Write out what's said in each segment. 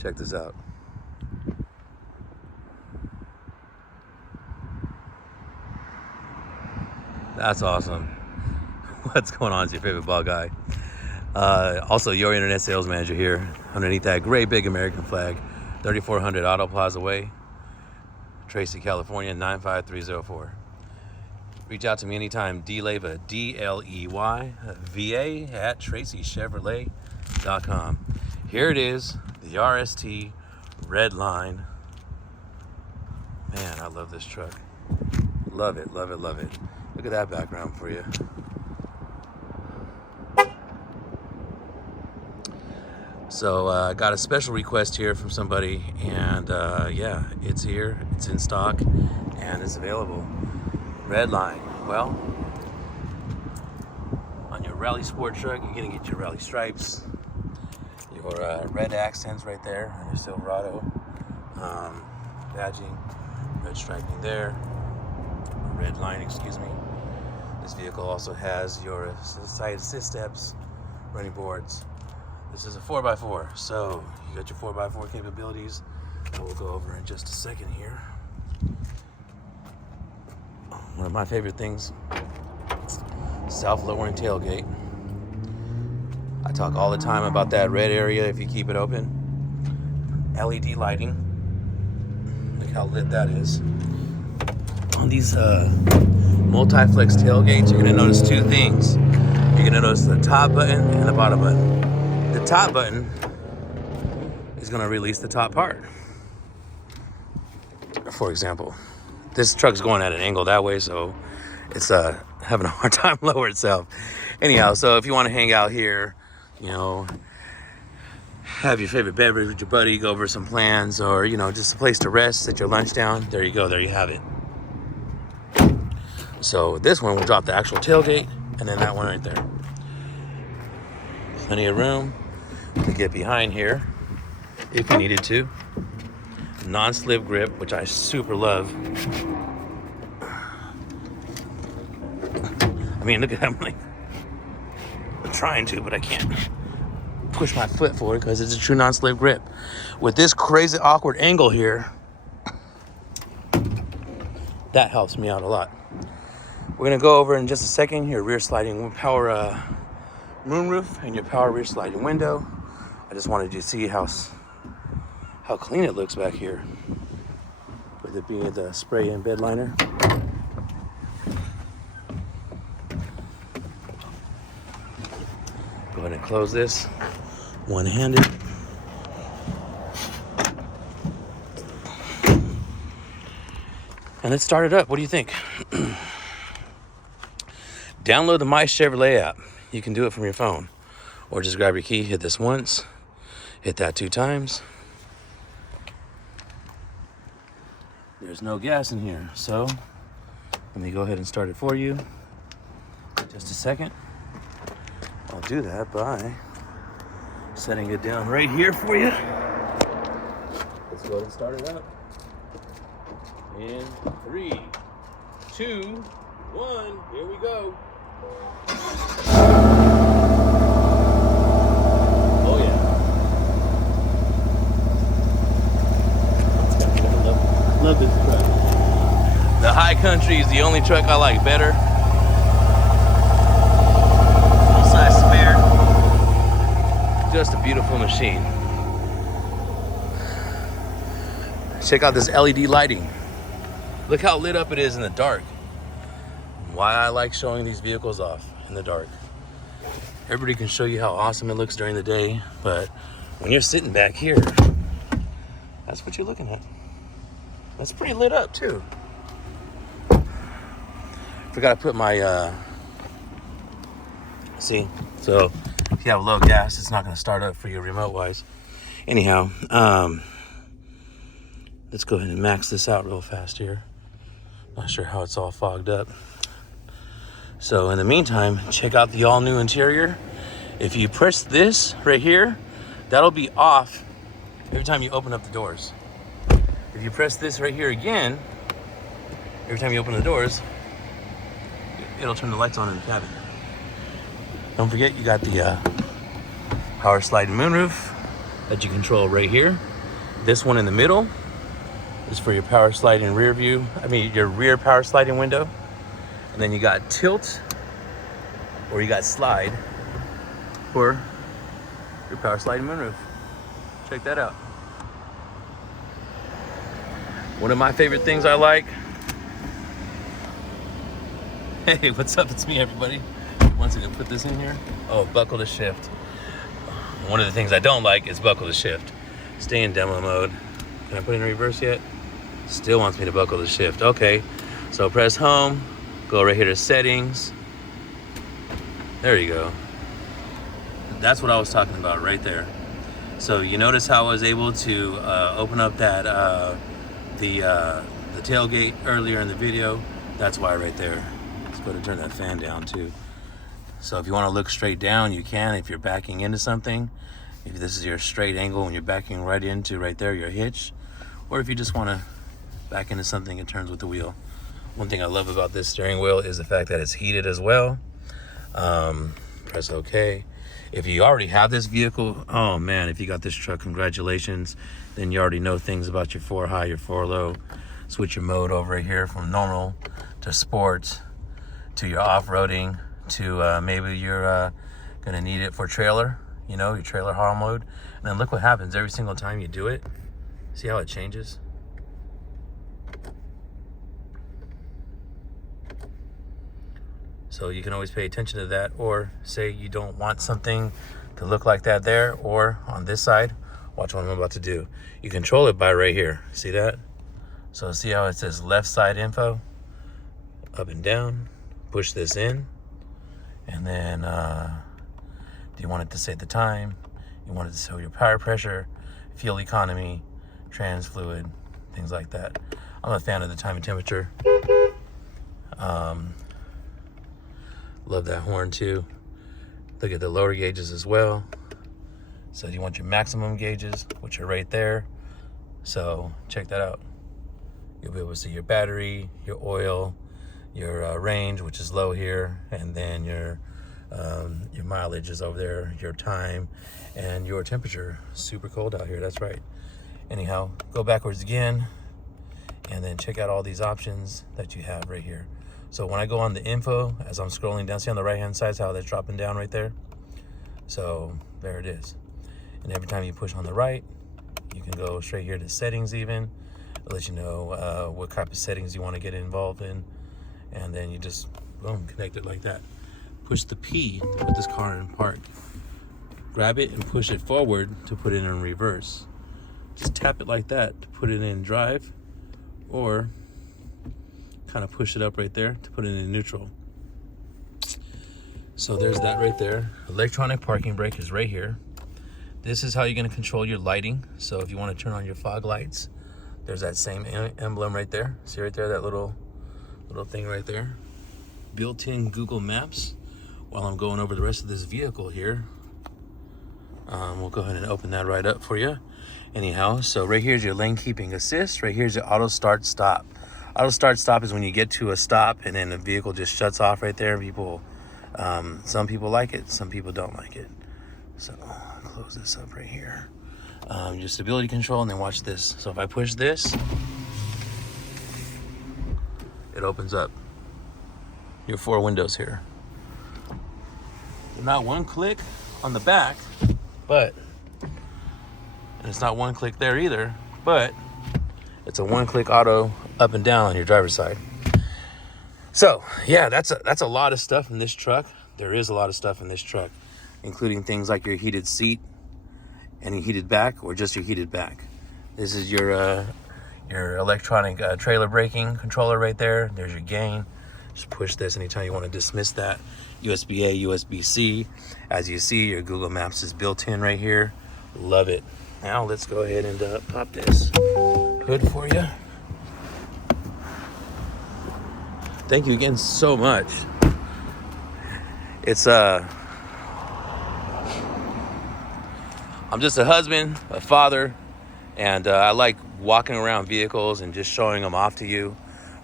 Check this out. That's awesome. What's going on? It's your favorite ball guy. Also, your internet sales manager here. Underneath that great big American flag, 3400 Auto Plaza Way, Tracy, California, 95304. Reach out to me anytime, DLeyva, DLEYVA at TracyChevrolet.com. Here it is, the RST REDLiNE. Man, I love this truck. Love it, love it, love it. Look at that background for you. So I got a special request here from somebody, and yeah, it's here, it's in stock, and it's available. REDLiNE. Well, on your rally sport truck, you're gonna get your rally stripes, your red accents right there on your Silverado, badging, red striping there, REDLiNE, excuse me. This vehicle also has your side assist steps, running boards. This is a 4x4, so you got your 4x4 capabilities that we'll go over in just a second here. One of my favorite things, self-lowering tailgate. I talk all the time about that red area if you keep it open. LED lighting. Look how lit that is. On these MULTIFLEX tailgates, you're gonna notice two things. You're gonna notice the top button and the bottom button. The top button is gonna release the top part. For example, this truck's going at an angle that way, so it's having a hard time lower itself. Anyhow, so if you want to hang out here, you know, have your favorite beverage with your buddy, go over some plans, or you know, just a place to rest, sit your lunch down, there you go, there you have it. So this one will drop the actual tailgate, and then that one right there. Plenty of room to get behind here if you needed to. Non-slip grip, which I super love. I mean, look at that. I'm like, I'm trying to, but I can't push my foot forward because it's a true non-slip grip. With this crazy awkward angle here, that helps me out a lot. We're gonna go over in just a second your rear sliding power moonroof and your power rear sliding window. I just wanted you to see how clean it looks back here, with it being the spray and bed liner. Go ahead and close this one-handed. And let's start it up. What do you think? Download the My Chevrolet app. You can do it from your phone, or just grab your key, hit this once, hit that 2 times. There's no gas in here, so let me go ahead and start it for you. Just a second. I'll do that by setting it down right here for you. Let's go ahead and start it up. In 3, 2, 1, here we go. Oh yeah. Love this truck. The High Country is the only truck I like better. Full size spare. Just a beautiful machine. Check out this LED lighting. Look how lit up it is in the dark. Why I like showing these vehicles off in the dark. Everybody can show you how awesome it looks during the day, but when you're sitting back here, that's what you're looking at. That's pretty lit up too. Forgot to put my, see, so if you have low gas, it's not going to start up for you remote wise. Anyhow, let's go ahead and max this out real fast here. Not sure how it's all fogged up. So in the meantime, check out the all new interior. If you press this right here, that'll be off every time you open up the doors. If you press this right here again, every time you open the doors, it'll turn the lights on in the cabin. Don't forget, you got the power sliding moonroof, that you control right here. This one in the middle is for your power sliding rear view. Your rear power sliding window. And then you got tilt, or you got slide for your power sliding moonroof. Check that out. One of my favorite things I like. Hey, what's up? It's me, everybody. Once again, put this in here. Oh, buckle to shift. One of the things I don't like is buckle to shift. Stay in demo mode. Can I put it in reverse yet? Still wants me to buckle to shift. Okay, so press home. Go right here to settings. There you go. That's what I was talking about right there. So you notice how I was able to open up that the tailgate earlier in the video. That's why right there. Let's go to turn that fan down too. So if you want to look straight down, you can. If you're backing into something, if this is your straight angle and you're backing right into right there, your hitch, or if you just want to back into something, it turns with the wheel. One thing I love about this steering wheel is the fact that it's heated as well. Press OK. If you already have this vehicle, oh man, if you got this truck, congratulations. Then you already know things about your 4 high, your 4 low. Switch your mode over here from normal to sport to your off-roading to maybe you're gonna need it for trailer, you know, your trailer haul mode. And then look what happens every single time you do it. See how it changes? So you can always pay attention to that, or say you don't want something to look like that there, or on this side, watch what I'm about to do. You control it by right here, see that? So see how it says left side info, up and down, push this in, and then do you want it to say the time? You want it to show your tire pressure, fuel economy, trans fluid, things like that. I'm a fan of the time and temperature. Love that horn too. Look at the lower gauges as well. So you want your maximum gauges, which are right there. So check that out. You'll be able to see your battery, your oil, your range, which is low here, and then your mileage is over there, your time, and your temperature. Super cold out here, that's right. Anyhow, go backwards again, and then check out all these options that you have right here. So when I go on the info, as I'm scrolling down, see on the right-hand side how that's dropping down right there? So there it is. And every time you push on the right, you can go straight here to settings even. It'll let you know what type of settings you want to get involved in. And then you just, boom, connect it like that. Push the P to put this car in park. Grab it and push it forward to put it in reverse. Just tap it like that to put it in drive, or kind of push it up right there to put it in neutral. So there's that right there. Electronic parking brake is right here. This is how you're going to control your lighting. So if you want to turn on your fog lights, there's that same emblem right there. See right there, that little thing right there. Built-in Google Maps. While I'm going over the rest of this vehicle here, we'll go ahead and open that right up for you. Anyhow, so right here's your lane keeping assist. Right here's your auto start stop. Auto start stop is when you get to a stop and then the vehicle just shuts off right there. People, some people like it, some people don't like it. So I'll close this up right here. Your stability control, and then watch this. So if I push this, it opens up your 4 windows here. They're not one click on the back, but, and it's not one click there either, but it's a one-click auto up and down on your driver's side. So yeah, that's a lot of stuff in this truck. There is a lot of stuff in this truck, including things like your heated seat and your heated back, or just your heated back. This is your electronic trailer braking controller right there. There's your gain. Just push this anytime you want to dismiss that. USB-A, USB-C. As you see, your Google Maps is built in right here. Love it. Now let's go ahead and pop this hood for you. Thank you again so much. It's I'm just a husband, a father, and I like walking around vehicles and just showing them off to you.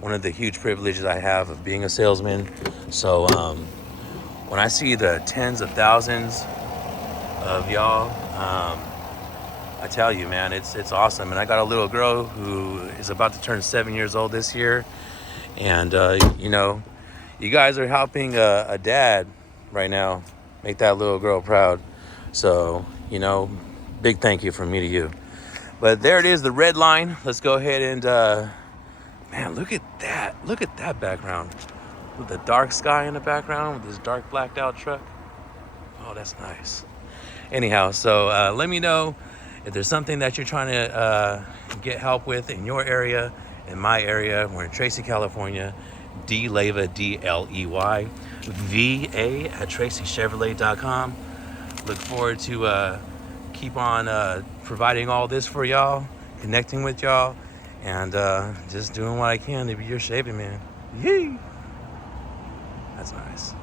One of the huge privileges I have of being a salesman. So when I see the tens of thousands of y'all I tell you, man, it's awesome. And I got a little girl who is about to turn 7 years old this year. And, you know, you guys are helping a dad right now make that little girl proud. So, you know, big thank you from me to you. But there it is, the REDLiNE. Let's go ahead and, man, look at that. Look at that background. With the dark sky in the background with this dark blacked out truck. Oh, that's nice. Anyhow, so let me know if there's something that you're trying to get help with in your area, in my area. We're in Tracy, California. DLEYVA, DLEY, VA at TracyChevrolet.com. Look forward to keep on providing all this for y'all, connecting with y'all, and just doing what I can to be your shaving man. Yee! That's nice.